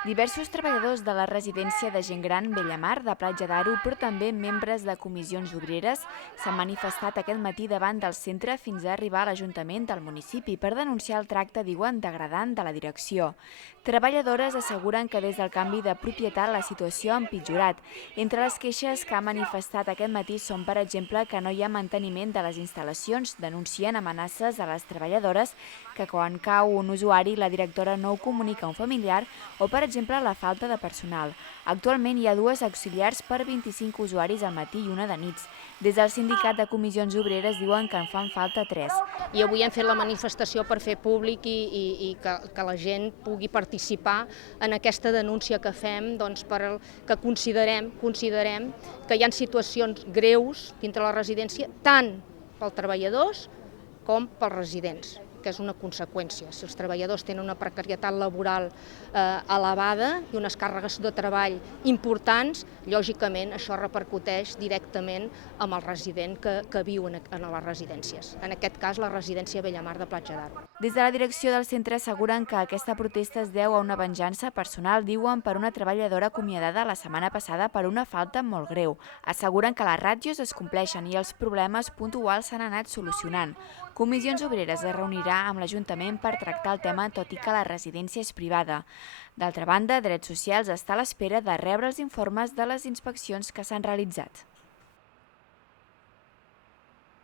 Diversos treballadors de la residència de gent gran Bellamar de Platja d'Aro, però també membres de comissions obreres, s'han manifestat aquest matí davant del centre fins a arribar a l'Ajuntament del municipi per denunciar el tracte, diuen, degradant de la direcció. Treballadores asseguren que des del canvi de propietat la situació ha empitjorat. Entre les queixes que ha manifestat aquest matí són, per exemple, que no hi ha manteniment de les instal·lacions, denuncien amenaces a les treballadores que quan cau un usuari la directora no ho comunica a un familiar o, per exemple, la falta de personal. Actualment hi ha 2 auxiliars per 25 usuaris al matí i una de nits. Des del sindicat de comissions obreres diuen que en fan falta 3. I avui hem fet la manifestació per fer públic i que la gent pugui participar en aquesta denúncia que fem, doncs, que considerem que hi ha situacions greus dintre la residència, tant pels treballadors com pels residents, que és una conseqüència. Si els treballadors tenen una precarietat laboral elevada i unes càrregues de treball importants, lògicament això repercuteix directament amb el resident que viu en les residències. En aquest cas, la residència Bellamar de Platja d'Aro. Des de la direcció del centre asseguren que aquesta protesta es deu a una venjança personal, diuen, per una treballadora acomiadada la setmana passada per una falta molt greu. Asseguren que les ràtios es compleixen i els problemes puntuals s'han anat solucionant. Comissions Obreres es reunirà amb l'Ajuntament per tractar el tema, tot i que la residència és privada. D'altra banda, Drets Socials està a l'espera de rebre els informes de les inspeccions que s'han realitzat.